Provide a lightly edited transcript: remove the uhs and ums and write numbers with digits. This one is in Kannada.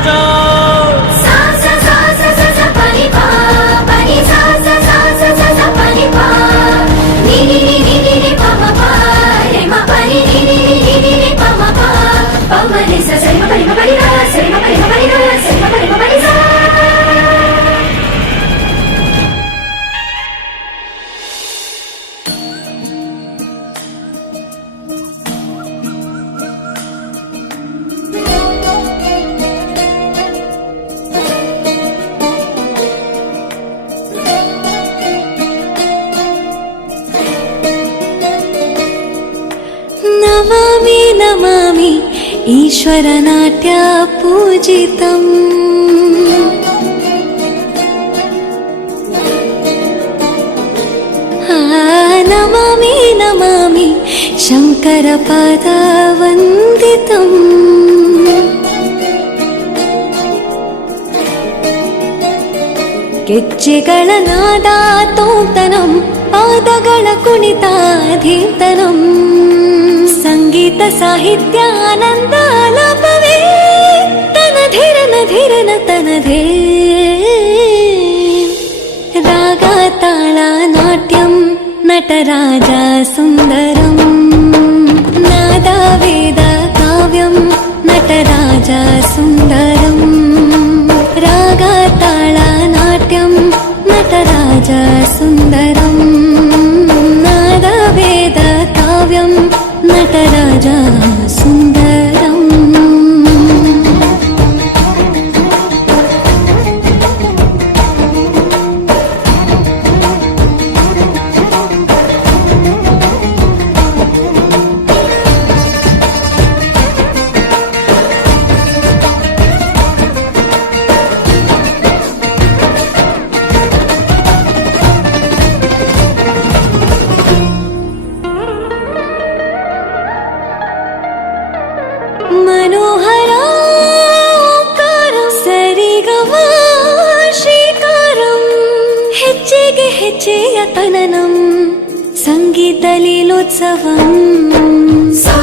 राजा सा सा सा सा सा सा पनि पा पनि सा सा सा सा सा सा पनि पा नि नि नि नि नि नि प म पा रे म पनि नि नि नि नि नि नि प म पा प म नि सा सा म पनि रा सा म पनि रा सा म पनि सा नमामि नमामि ईश्वरनाट्य पूजितम् नमामि नमामि शङ्करपादवन्दितम् ಗೆಜ್ಜೆಗಳ ನಾದ ತೋಂತನಂ ಪಾದಗಳ ಕುಣಿತಾಧೀರ್ತನಂ ಸಂಗೀತ ಸಾಹಿತ್ಯ ಆನಂದ ಆಲಾಪವೇ ತನಧಿರನ ಧಿರನ ತನಧೇ ರಾಗ ತಾಳ ನಾಟ್ಯಂ ನಟರಾಜ ಸುಂದರಂ ನಾದ ವೇದ ಕಾವ್ಯಂ ನಟರಾಜ ಸುಂದರಂ ರಾಗ ತಾಳ ನಾಟ್ಯಂ ನಟರಾಜ ಸುಂದರಂ ನಾದ ವೇದ ಕಾವ್ಯಂ ನಟರಾಜ ಸುಂದರಂ मनोहराकारं सरिगमा ಶ್ರೀಕಾರಂ ಹೆಜ್ಜೆಗೆ ಹೆಜ್ಜೆಯ ತನನಂ ಸಂಗೀತ ಲೀಲೋತ್ಸವಂ सा